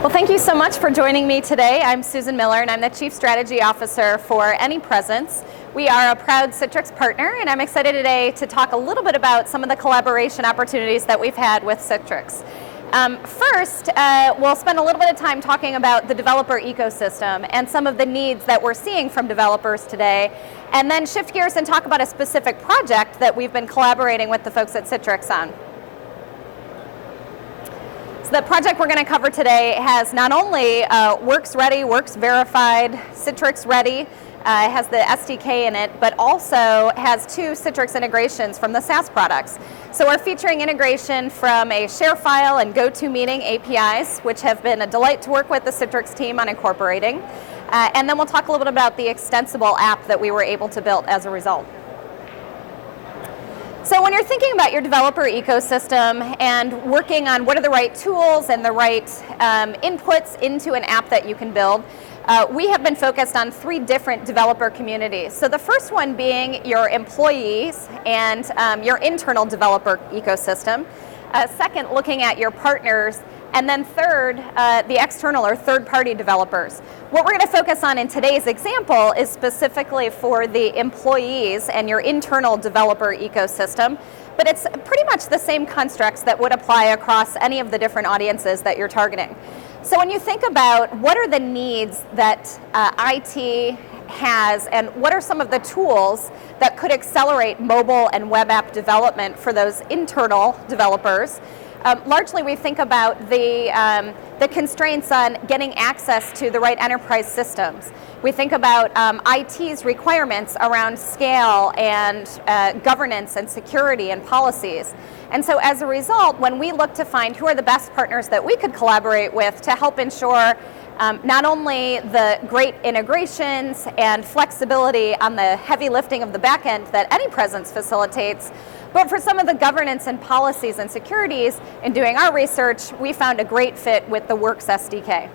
Well, thank you so much for joining me today. I'm Susan Miller, and I'm the Chief Strategy Officer for AnyPresence. We are a proud Citrix partner, and I'm excited today to talk a little bit about some of the collaboration opportunities that we've had with Citrix. First, we'll spend a little bit of time talking about the developer ecosystem and some of the needs that we're seeing from developers today, and then shift gears and talk about a specific project that we've been collaborating with the folks at Citrix on. The project we're going to cover today has not only Works Ready, Works Verified, Citrix Ready, has the SDK in it, but also has two Citrix integrations from the SaaS products. So we're featuring integration from a ShareFile and GoToMeeting APIs, which have been a delight to work with the Citrix team on incorporating. And then we'll talk a little bit about the extensible app that we were able to build as a result. So when you're thinking about your developer ecosystem and working on what are the right tools and the right inputs into an app that you can build, we have been focused on three different developer communities. So the first one being your employees and your internal developer ecosystem. Second, looking at your partners. And then third, the external or third-party developers. What we're going to focus on in today's example is specifically for the employees and your internal developer ecosystem, but it's pretty much the same constructs that would apply across any of the different audiences that you're targeting. So when you think about what are the needs that IT has and what are some of the tools that could accelerate mobile and web app development for those internal developers, largely we think about the constraints on getting access to the right enterprise systems. We think about IT's requirements around scale and governance and security and policies. And so as a result, when we look to find who are the best partners that we could collaborate with to help ensure not only the great integrations and flexibility on the heavy lifting of the back end that AnyPresence facilitates, but for some of the governance and policies and securities, in doing our research, we found a great fit with the Works SDK.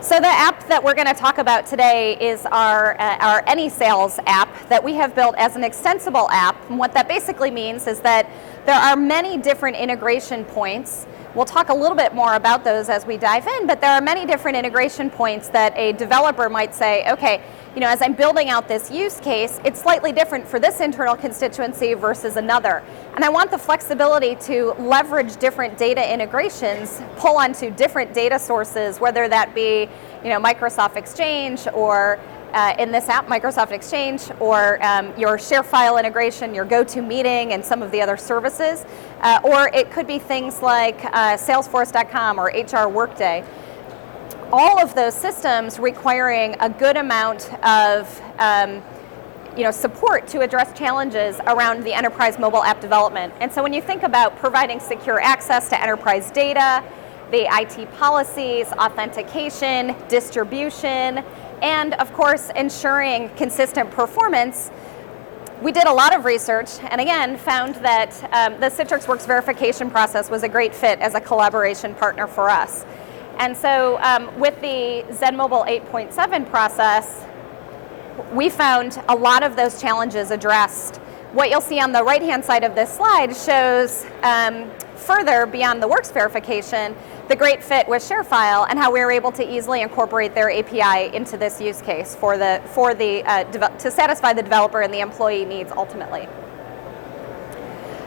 So the app that we're going to talk about today is our AnySales app that we have built as an extensible app. And what that basically means is that there are many different integration points. We'll talk a little bit more about those as we dive in, but there are many different integration points that a developer might say, okay, you know, as I'm building out this use case, it's slightly different for this internal constituency versus another. And I want the flexibility to leverage different data integrations, pull onto different data sources, whether that be, you know, Microsoft Exchange or in this app, Microsoft Exchange, or your ShareFile integration, your GoToMeeting, and some of the other services. Or it could be things like Salesforce.com or HR Workday. All of those systems requiring a good amount of support to address challenges around the enterprise mobile app development. And so when you think about providing secure access to enterprise data, the IT policies, authentication, distribution, and of course ensuring consistent performance, we did a lot of research and again found that the Citrix Works verification process was a great fit as a collaboration partner for us. And so with the Zen Mobile 8.7 process, we found a lot of those challenges addressed. What you'll see on the right-hand side of this slide shows further beyond the Works verification, the great fit with ShareFile and how we were able to easily incorporate their API into this use case to satisfy the developer and the employee needs ultimately.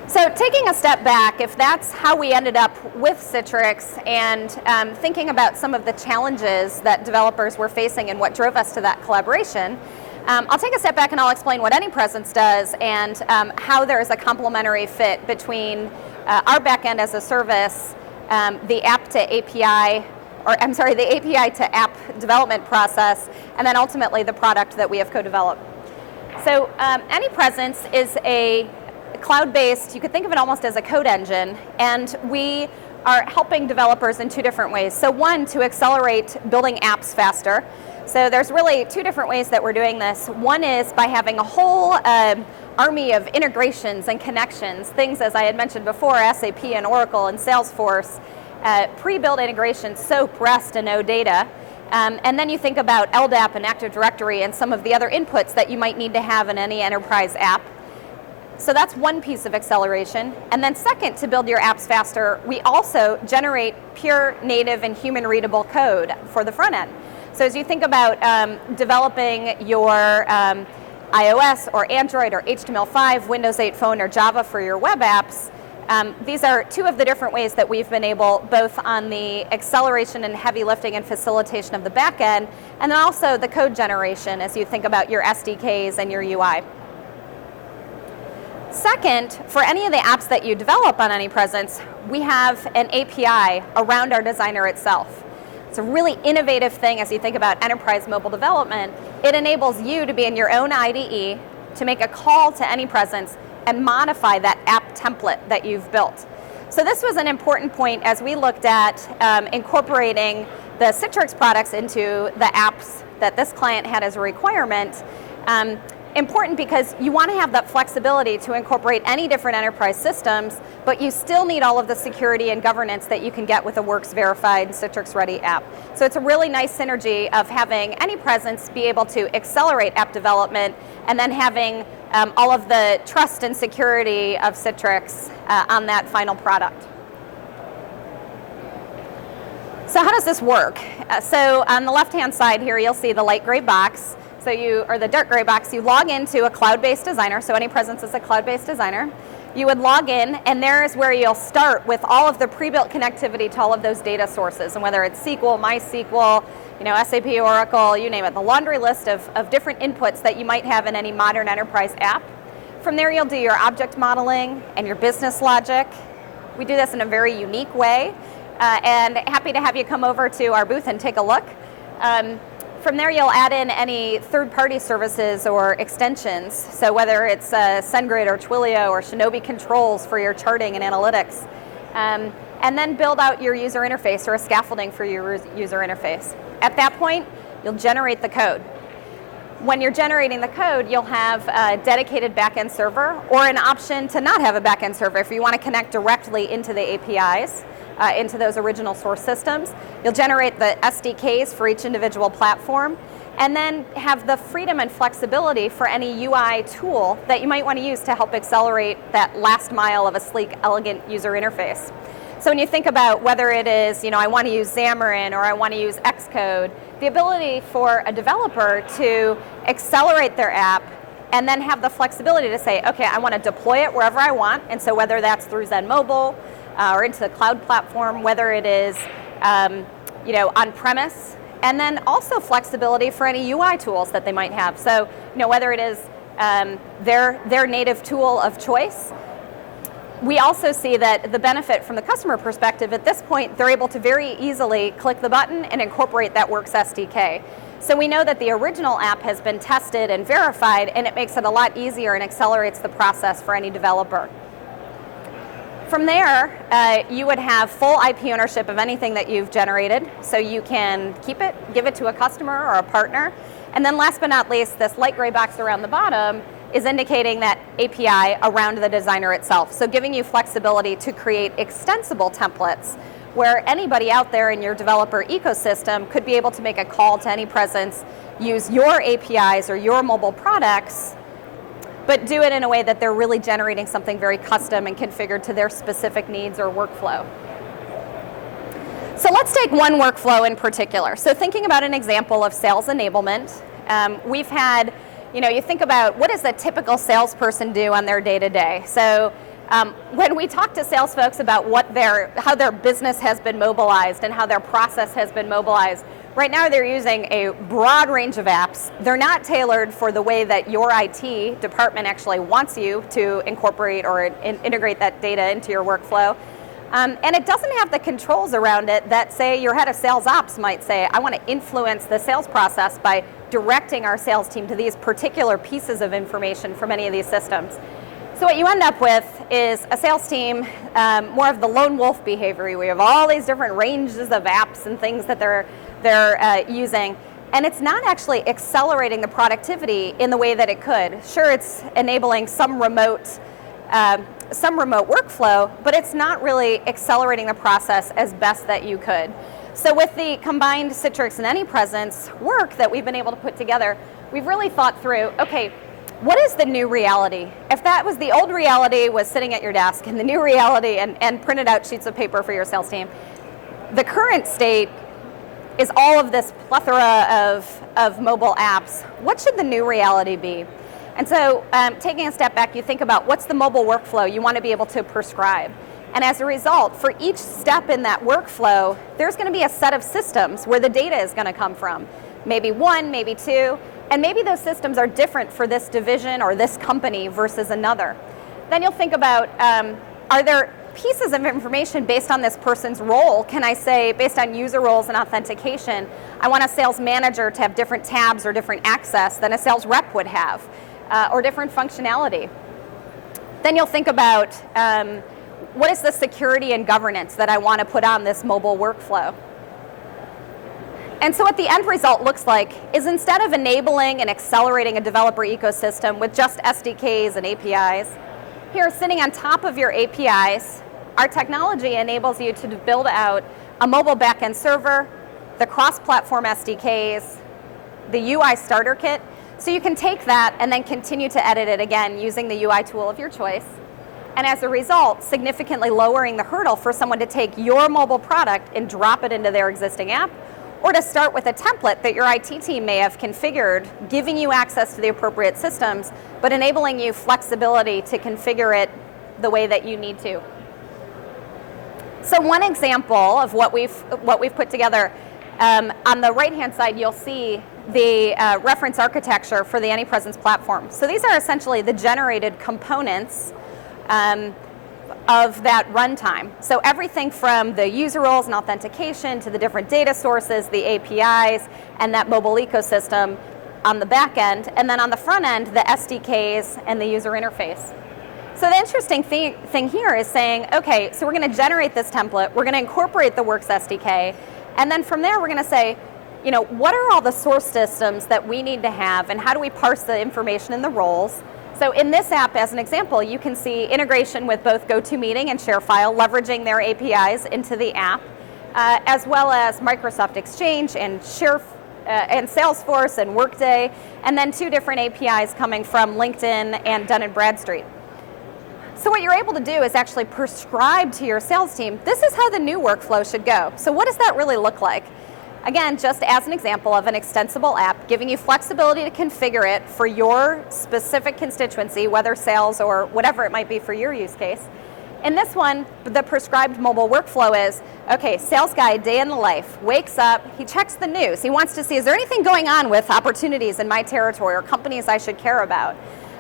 So taking a step back, if that's how we ended up with Citrix and thinking about some of the challenges that developers were facing and what drove us to that collaboration, I'll take a step back and I'll explain what AnyPresence does and how there is a complementary fit between our backend as a service, the app to API, the API to app development process, and then ultimately the product that we have co-developed. So AnyPresence is a cloud-based, you could think of it almost as a code engine, and we are helping developers in two different ways. So one, to accelerate building apps faster. So there's really two different ways that we're doing this. One is by having a whole army of integrations and connections, things as I had mentioned before, SAP and Oracle and Salesforce, pre-built integrations, SOAP, REST, and OData. And then you think about LDAP and Active Directory and some of the other inputs that you might need to have in any enterprise app. So that's one piece of acceleration. And then second, to build your apps faster, we also generate pure native and human readable code for the front end. So as you think about developing your iOS or Android or HTML5, Windows 8 Phone or Java for your web apps, these are two of the different ways that we've been able, both on the acceleration and heavy lifting and facilitation of the back end, and then also the code generation as you think about your SDKs and your UI. Second, for any of the apps that you develop on AnyPresence, we have an API around our designer itself. It's a really innovative thing as you think about enterprise mobile development. It enables you to be in your own IDE, to make a call to AnyPresence and modify that app template that you've built. So this was an important point as we looked at incorporating the Citrix products into the apps that this client had as a requirement. Important because you want to have that flexibility to incorporate any different enterprise systems, but you still need all of the security and governance that you can get with a Works verified Citrix ready app. So it's a really nice synergy of having AnyPresence be able to accelerate app development and then having all of the trust and security of Citrix on that final product. So how does this work? So on the left-hand side here, you'll see the light gray box. Or the dark gray box, you log into a cloud-based designer, so AnyPresence is a cloud-based designer. You would log in, and there is where you'll start with all of the pre-built connectivity to all of those data sources, and whether it's SQL, MySQL, SAP, Oracle, you name it, the laundry list of different inputs that you might have in any modern enterprise app. From there, you'll do your object modeling and your business logic. We do this in a very unique way, and happy to have you come over to our booth and take a look. From there, you'll add in any third-party services or extensions. So whether it's SendGrid or Twilio or Shinobi controls for your charting and analytics. And then build out your user interface or a scaffolding for your user interface. At that point, you'll generate the code. When you're generating the code, you'll have a dedicated backend server or an option to not have a backend server if you want to connect directly into the APIs. Into those original source systems. You'll generate the SDKs for each individual platform, and then have the freedom and flexibility for any UI tool that you might want to use to help accelerate that last mile of a sleek, elegant user interface. So when you think about whether it is, I want to use Xamarin or I want to use Xcode, the ability for a developer to accelerate their app and then have the flexibility to say, okay, I want to deploy it wherever I want, and so whether that's through Zen Mobile, or into the cloud platform, whether it is on-premise, and then also flexibility for any UI tools that they might have. So whether it is their native tool of choice. We also see that the benefit from the customer perspective, at this point, they're able to very easily click the button and incorporate that Works SDK. So we know that the original app has been tested and verified, and it makes it a lot easier and accelerates the process for any developer. From there, you would have full IP ownership of anything that you've generated, so you can keep it, give it to a customer or a partner. And then last but not least, this light gray box around the bottom is indicating that API around the designer itself. So giving you flexibility to create extensible templates where anybody out there in your developer ecosystem could be able to make a call to AnyPresence, use your APIs or your mobile products, but do it in a way that they're really generating something very custom and configured to their specific needs or workflow. So let's take one workflow in particular. So thinking about an example of sales enablement, we've had, you think about what does a typical salesperson do on their day-to-day. So when we talk to sales folks about how their business has been mobilized and how their process has been mobilized, right now they're using a broad range of apps. They're not tailored for the way that your IT department actually wants you to incorporate or integrate that data into your workflow. And it doesn't have the controls around it that, say, your head of sales ops might say, I want to influence the sales process by directing our sales team to these particular pieces of information from any of these systems. So what you end up with is a sales team, more of the lone wolf behavior. We have all these different ranges of apps and things that they're using, and it's not actually accelerating the productivity in the way that it could. Sure, it's enabling some remote workflow, but it's not really accelerating the process as best that you could. So with the combined Citrix and AnyPresence work that we've been able to put together, we've really thought through, okay, What is the new reality? If that was the old reality, was sitting at your desk, and the new reality and printed out sheets of paper for your sales team, the current state is all of this plethora of mobile apps. What should the new reality be? And so taking a step back, you think about what's the mobile workflow you want to be able to prescribe. And as a result, for each step in that workflow, there's going to be a set of systems where the data is going to come from. Maybe one, maybe two, and maybe those systems are different for this division or this company versus another. Then you'll think about, are there pieces of information based on this person's role? Can I say, based on user roles and authentication, I want a sales manager to have different tabs or different access than a sales rep would have, or different functionality. Then you'll think about, what is the security and governance that I want to put on this mobile workflow? And so what the end result looks like is, instead of enabling and accelerating a developer ecosystem with just SDKs and APIs, here, sitting on top of your APIs, our technology enables you to build out a mobile backend server, the cross-platform SDKs, the UI starter kit, so you can take that and then continue to edit it again using the UI tool of your choice. And as a result, significantly lowering the hurdle for someone to take your mobile product and drop it into their existing app, or to start with a template that your IT team may have configured, giving you access to the appropriate systems, but enabling you flexibility to configure it the way that you need to. So one example of what we've put together, on the right-hand side, you'll see the reference architecture for the AnyPresence platform. So these are essentially the generated components of that runtime. So everything from the user roles and authentication to the different data sources, the APIs, and that mobile ecosystem on the back end, and then on the front end, the SDKs and the user interface. So the interesting thing here is saying, okay, so we're going to generate this template, we're going to incorporate the Works SDK, and then from there we're going to say, you know, what are all the source systems that we need to have, and how do we parse the information in the roles? So in this app, as an example, you can see integration with both GoToMeeting and ShareFile, leveraging their APIs into the app, as well as Microsoft Exchange and and Salesforce and Workday, and then two different APIs coming from LinkedIn and Dun & Bradstreet. So what you're able to do is actually prescribe to your sales team, this is how the new workflow should go. So what does that really look like? Again, just as an example of an extensible app, giving you flexibility to configure it for your specific constituency, whether sales or whatever it might be for your use case. In this one, the prescribed mobile workflow is, okay, sales guy, day in the life, wakes up, he checks the news. He wants to see, is there anything going on with opportunities in my territory or companies I should care about?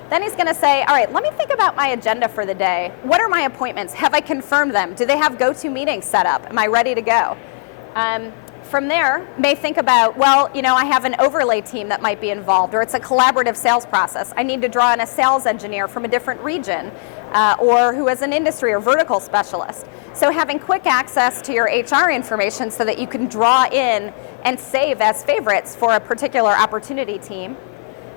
Then he's going to say, all right, let me think about my agenda for the day. What are my appointments? Have I confirmed them? Do they have GoToMeeting set up? Am I ready to go? From there, may think about, well, you know, I have an overlay team that might be involved, or it's a collaborative sales process. I need to draw in a sales engineer from a different region, or who is an industry or vertical specialist. So having quick access to your HR information so that you can draw in and save as favorites for a particular opportunity team.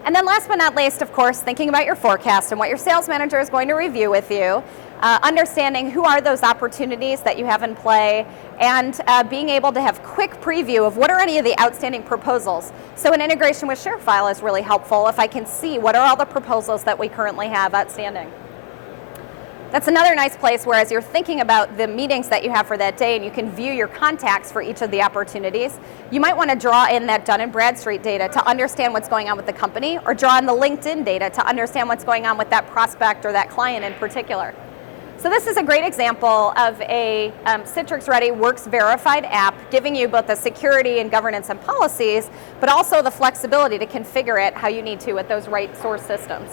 And then last but not least, of course, thinking about your forecast and what your sales manager is going to review with you, understanding who are those opportunities that you have in play, and being able to have quick preview of what are any of the outstanding proposals. So an integration with ShareFile is really helpful if I can see what are all the proposals that we currently have outstanding. That's another nice place where, as you're thinking about the meetings that you have for that day and you can view your contacts for each of the opportunities, you might want to draw in that Dun & Bradstreet data to understand what's going on with the company, or draw in the LinkedIn data to understand what's going on with that prospect or that client in particular. So this is a great example of a Citrix-ready Works verified app, giving you both the security and governance and policies, but also the flexibility to configure it how you need to with those right source systems.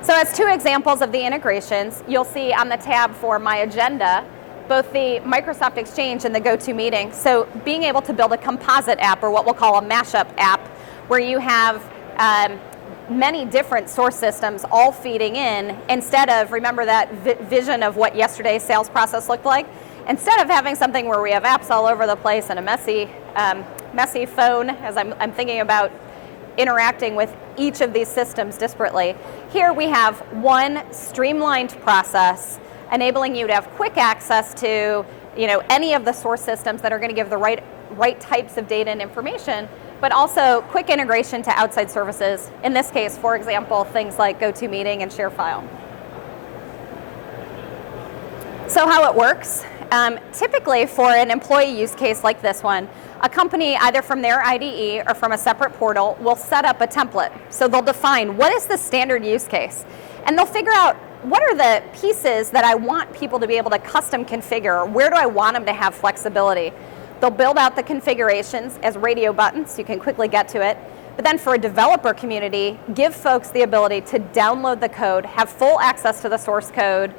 So as two examples of the integrations, you'll see on the tab for My Agenda, both the Microsoft Exchange and the GoToMeeting. So being able to build a composite app, or what we'll call a mashup app, where you have many different source systems all feeding in, instead of, remember that vision of what yesterday's sales process looked like? Instead of having something where we have apps all over the place and a messy phone, as I'm thinking about interacting with each of these systems disparately, here we have one streamlined process enabling you to have quick access to, you know, any of the source systems that are going to give the right types of data and information, but also quick integration to outside services. In this case, for example, things like GoToMeeting and ShareFile. So how it works, typically for an employee use case like this one, a company either from their IDE or from a separate portal will set up a template. So they'll define what is the standard use case, and they'll figure out what are the pieces that I want people to be able to custom configure, where do I want them to have flexibility. They'll build out the configurations as radio buttons, so you can quickly get to it. But then for a developer community, give folks the ability to download the code, have full access to the source code,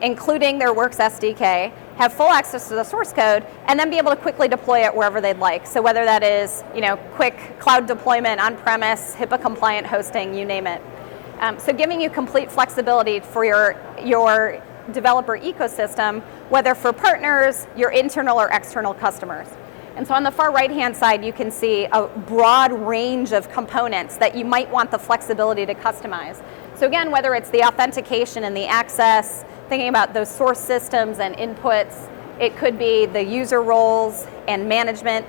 including their Works SDK, have full access to the source code, and then be able to quickly deploy it wherever they'd like. So whether that is, quick cloud deployment, on-premise, HIPAA compliant hosting, you name it. So giving you complete flexibility for your developer ecosystem, whether for partners, your internal or external customers. And so on the far right-hand side, you can see a broad range of components that you might want the flexibility to customize. So again, whether it's the authentication and the access, thinking about those source systems and inputs, it could be the user roles and management.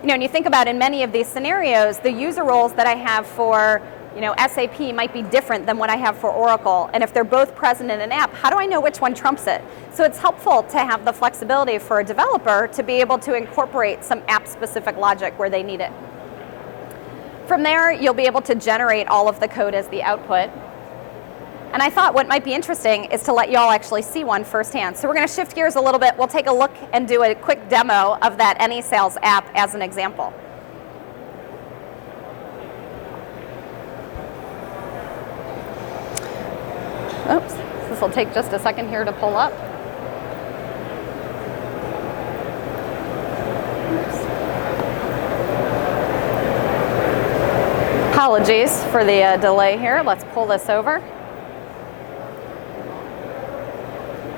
When you think about in many of these scenarios, the user roles that I have for SAP might be different than what I have for Oracle. And if they're both present in an app, how do I know which one trumps it? So it's helpful to have the flexibility for a developer to be able to incorporate some app-specific logic where they need it. From there, you'll be able to generate all of the code as the output. And I thought what might be interesting is to let you all actually see one firsthand. So we're going to shift gears a little bit. We'll take a look and do a quick demo of that AnySales app as an example. Oops, this will take just a second here to pull up. Oops. Apologies for the delay here. Let's pull this over.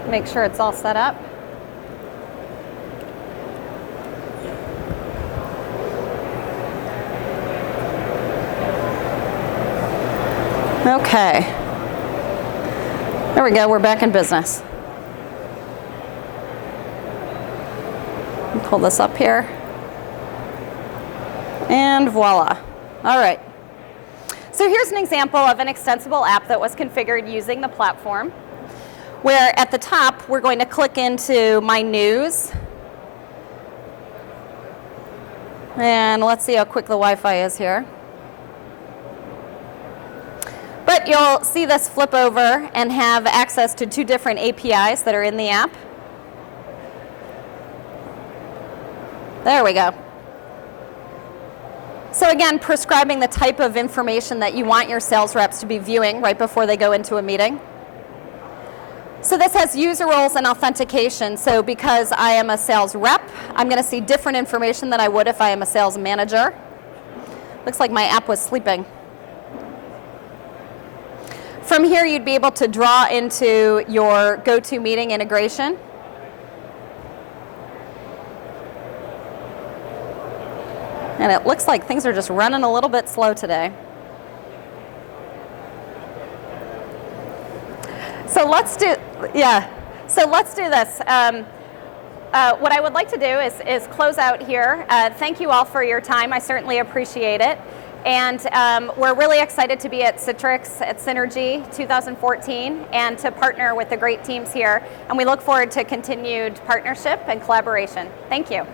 Make sure it's all set up. Okay. There we go, we're back in business. Pull this up here. And voila. All right. So here's an example of an extensible app that was configured using the platform, where at the top, we're going to click into My News. And let's see how quick the Wi-Fi is here. But you'll see this flip over and have access to two different APIs that are in the app. There we go. So again, prescribing the type of information that you want your sales reps to be viewing right before they go into a meeting. So this has user roles and authentication. So because I am a sales rep, I'm going to see different information than I would if I am a sales manager. Looks like my app was sleeping. From here, you'd be able to draw into your GoToMeeting integration. And it looks like things are just running a little bit slow today. So let's do this. What I would like to do is close out here. Thank you all for your time. I certainly appreciate it. And we're really excited to be at Citrix at Synergy 2014 and to partner with the great teams here. And we look forward to continued partnership and collaboration. Thank you.